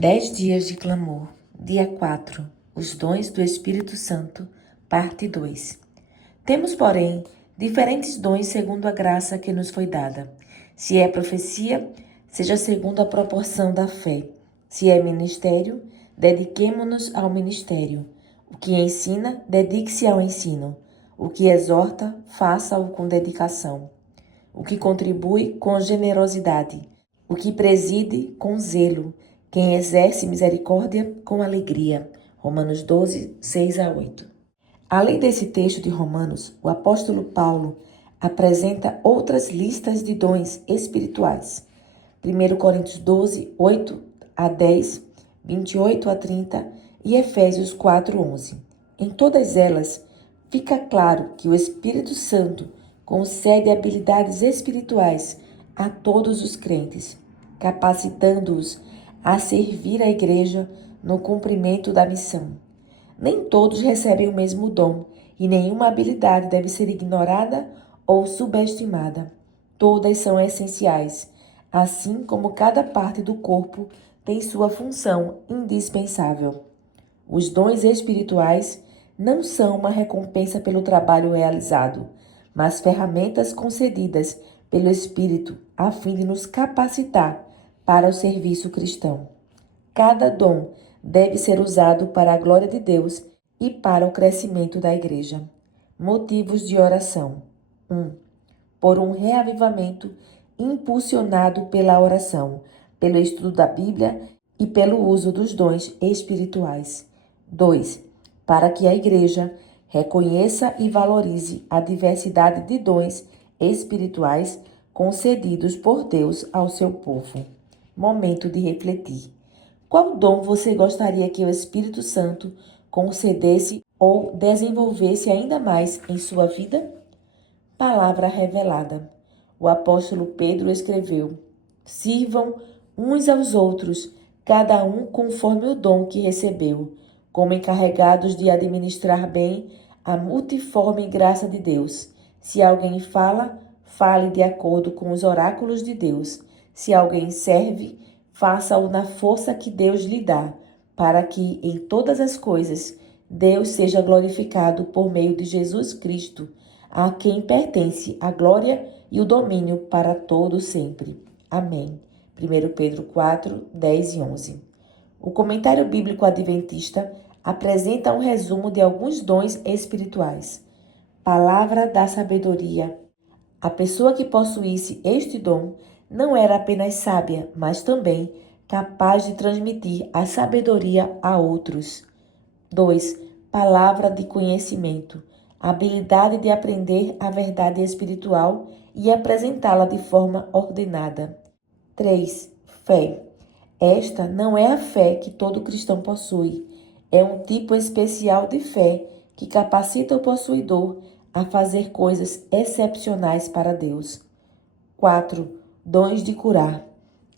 10 dias de clamor. Dia 4. Os dons do Espírito Santo, parte 2. Temos, porém, diferentes dons segundo a graça que nos foi dada. Se é profecia, seja segundo a proporção da fé. Se é ministério, dediquemo-nos ao ministério. O que ensina, dedique-se ao ensino. O que exorta, faça-o com dedicação. O que contribui, com generosidade. O que preside, com zelo. Quem exerce misericórdia, com alegria. Romanos 12, 6-8. Além desse texto de Romanos, o apóstolo Paulo apresenta outras listas de dons espirituais. 1 Coríntios 12, 8-10, 28-30 e Efésios 4, 11. Em todas elas, fica claro que o Espírito Santo concede habilidades espirituais a todos os crentes, capacitando-os a servir a igreja no cumprimento da missão. Nem todos recebem o mesmo dom e nenhuma habilidade deve ser ignorada ou subestimada. Todas são essenciais, assim como cada parte do corpo tem sua função indispensável. Os dons espirituais não são uma recompensa pelo trabalho realizado, mas ferramentas concedidas pelo Espírito a fim de nos capacitar para o serviço cristão. Cada dom deve ser usado para a glória de Deus e para o crescimento da igreja. Motivos de oração. 1. Por um reavivamento impulsionado pela oração, pelo estudo da Bíblia e pelo uso dos dons espirituais. 2. Para que a igreja reconheça e valorize a diversidade de dons espirituais concedidos por Deus ao seu povo. Momento de refletir. Qual dom você gostaria que o Espírito Santo concedesse ou desenvolvesse ainda mais em sua vida? Palavra revelada. O apóstolo Pedro escreveu: Sirvam uns aos outros, cada um conforme o dom que recebeu, como encarregados de administrar bem a multiforme graça de Deus. Se alguém fala, fale de acordo com os oráculos de Deus. Se alguém serve, faça-o na força que Deus lhe dá, para que, em todas as coisas, Deus seja glorificado por meio de Jesus Cristo, a quem pertence a glória e o domínio para todo sempre. Amém. 1 Pedro 4, 10 e 11. O comentário bíblico adventista apresenta um resumo de alguns dons espirituais. Palavra da sabedoria. A pessoa que possuísse este dom não era apenas sábia, mas também capaz de transmitir a sabedoria a outros. 2. Palavra de conhecimento. A habilidade de aprender a verdade espiritual e apresentá-la de forma ordenada. 3. Fé. Esta não é a fé que todo cristão possui. É um tipo especial de fé que capacita o possuidor a fazer coisas excepcionais para Deus. 4. Dons de curar.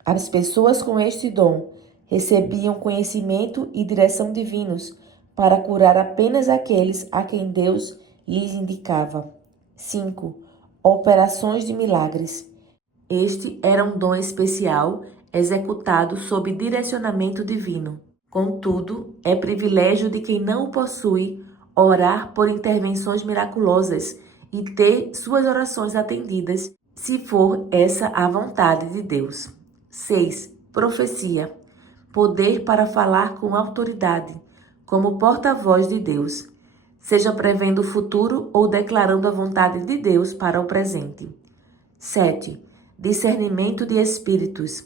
As pessoas com este dom recebiam conhecimento e direção divinos para curar apenas aqueles a quem Deus lhes indicava. 5. Operações de milagres. Este era um dom especial executado sob direcionamento divino. Contudo, é privilégio de quem não o possui orar por intervenções miraculosas e ter suas orações atendidas, se for essa a vontade de Deus. 6. Profecia. Poder para falar com autoridade, como porta-voz de Deus, seja prevendo o futuro ou declarando a vontade de Deus para o presente. 7. Discernimento de espíritos.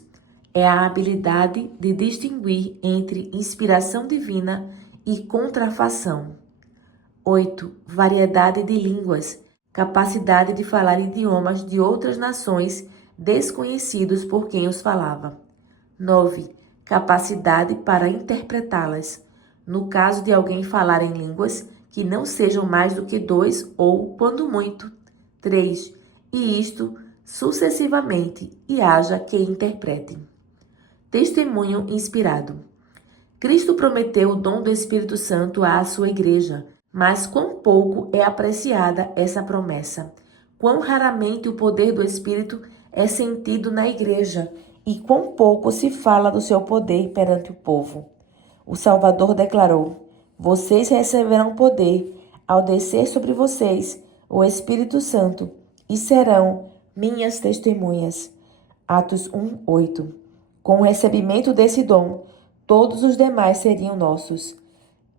É a habilidade de distinguir entre inspiração divina e contrafação. 8. Variedade de línguas. Capacidade de falar idiomas de outras nações desconhecidos por quem os falava. 9. Capacidade para interpretá-las. No caso de alguém falar em línguas que não sejam mais do que 2 ou, quando muito, 3. E isto sucessivamente, e haja quem interprete. Testemunho inspirado. Cristo prometeu o dom do Espírito Santo à sua igreja, mas quão pouco é apreciada essa promessa. Quão raramente o poder do Espírito é sentido na igreja, e quão pouco se fala do seu poder perante o povo. O Salvador declarou: vocês receberão poder ao descer sobre vocês o Espírito Santo e serão minhas testemunhas. Atos 1:8. Com o recebimento desse dom, todos os demais seriam nossos,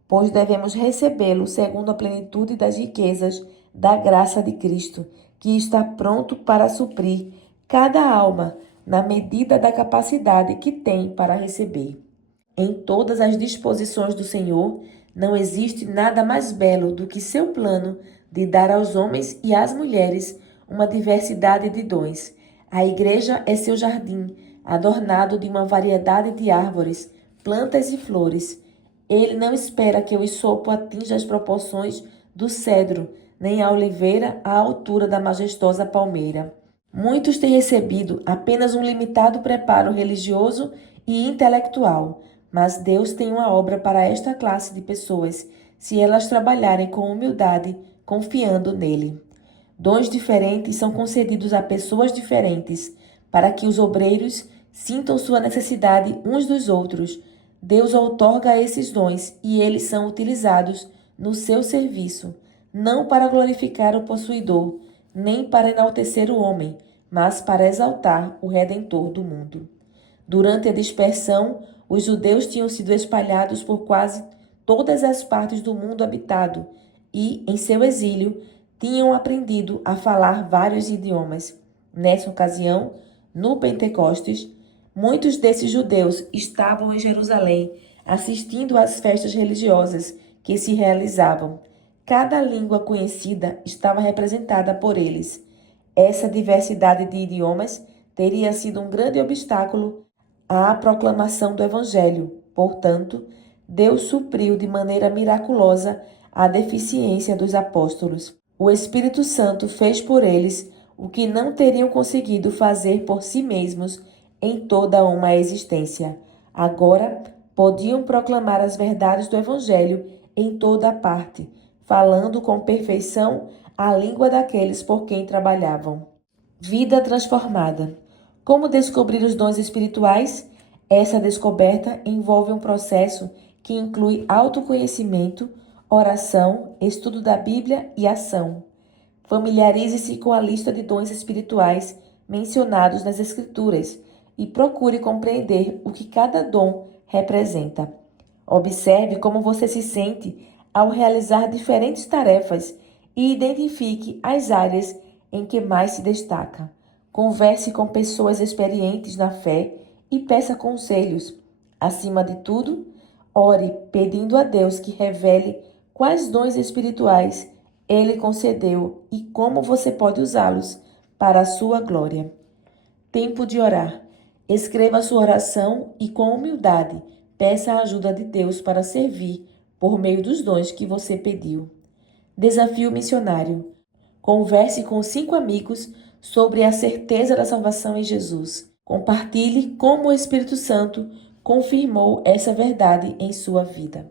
pois devemos recebê-lo segundo a plenitude das riquezas da graça de Cristo, que está pronto para suprir cada alma na medida da capacidade que tem para receber. Em todas as disposições do Senhor, não existe nada mais belo do que seu plano de dar aos homens e às mulheres uma diversidade de dons. A igreja é seu jardim, adornado de uma variedade de árvores, plantas e flores. Ele não espera que o isopo atinja as proporções do cedro, nem a oliveira à altura da majestosa palmeira. Muitos têm recebido apenas um limitado preparo religioso e intelectual, mas Deus tem uma obra para esta classe de pessoas, se elas trabalharem com humildade, confiando nele. Dons diferentes são concedidos a pessoas diferentes, para que os obreiros sintam sua necessidade uns dos outros. Deus outorga esses dons e eles são utilizados no seu serviço, não para glorificar o possuidor, nem para enaltecer o homem, mas para exaltar o Redentor do mundo. Durante a dispersão, os judeus tinham sido espalhados por quase todas as partes do mundo habitado e, em seu exílio, tinham aprendido a falar vários idiomas. Nessa ocasião, no Pentecostes, muitos desses judeus estavam em Jerusalém, assistindo às festas religiosas que se realizavam. Cada língua conhecida estava representada por eles. Essa diversidade de idiomas teria sido um grande obstáculo à proclamação do Evangelho. Portanto, Deus supriu de maneira miraculosa a deficiência dos apóstolos. O Espírito Santo fez por eles o que não teriam conseguido fazer por si mesmos em toda uma existência. Agora, podiam proclamar as verdades do Evangelho em toda parte, falando com perfeição a língua daqueles por quem trabalhavam. Vida transformada. Como descobrir os dons espirituais? Essa descoberta envolve um processo que inclui autoconhecimento, oração, estudo da Bíblia e ação. Familiarize-se com a lista de dons espirituais mencionados nas Escrituras e procure compreender o que cada dom representa. Observe como você se sente ao realizar diferentes tarefas e identifique as áreas em que mais se destaca. Converse com pessoas experientes na fé e peça conselhos. Acima de tudo, ore pedindo a Deus que revele quais dons espirituais Ele concedeu e como você pode usá-los para a sua glória. Tempo de orar. Escreva sua oração e, com humildade, peça a ajuda de Deus para servir por meio dos dons que você pediu. Desafio missionário. Converse com 5 amigos sobre a certeza da salvação em Jesus. Compartilhe como o Espírito Santo confirmou essa verdade em sua vida.